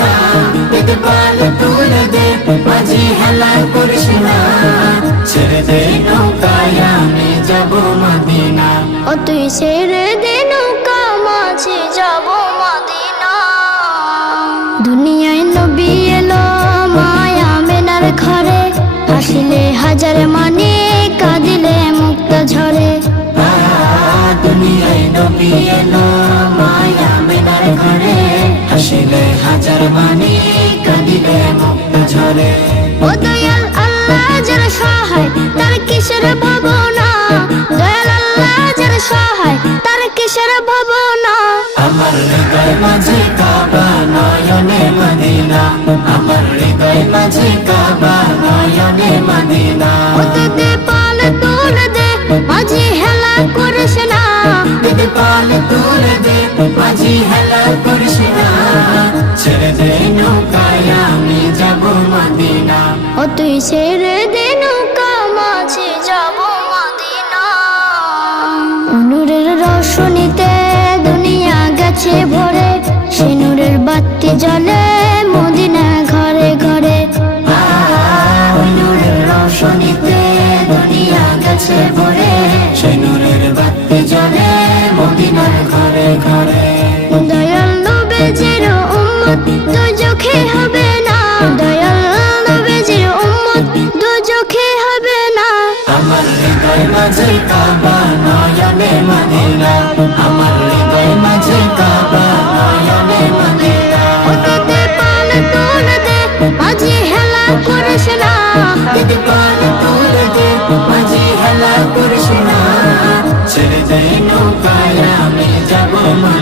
না দে পাল তুলে দে মাঝি হেলা করিস না ছেড়ে দে নৌকায় আমি যাব মদিনা। ও তুই ছেড়ে দে নৌকা মাঝে যাব মদিনা। দুনিয়ায় নবী এলো মায়া মেনার ঘরে। হাসিলে হাজার মানে কাঁদিলে মুক্ত ঝরে দুনিয়ায় নবী এলো মায়া মেনার ঘরে। হাজার মানি কাঁদিলে মুক্ত ঝরে। ও দয়াল আল্লাহ যার সহায় তার কিসের ভাবনা? দয়াল আল্লাহ যার সহায় তার কিসের ভাবনা? আমার হৃদয় মাঝে কাবা নয়নে মদিনা। আমার হৃদয় মাঝে কাবা নয়নে মদিনা। ও তো দে পাল তুলে দে মাঝে হেলা করিস না। পাল তুলে দে মাঝি ও তুই ছেড়ে দে নৌকা, মাঝে যাব মদিনা। নূরের রোশনীতে দুনিয়া গেছে ভরে সে নূরের বাতি জ্বলে মদিনা ঘরে ঘরে। ওই নূরের রোশনীতে দুনিয়া গেছে ভরে সেই হৃদয় মাঝে কাবা নয়নে মদিনা আমার হৃদয় মাঝে কাবা নয়নে মদিনা ওটাতে পাল তুলে দে মাঝে হেলা করিস না দিদি পাল নৌকায় আমি যাব মদিনা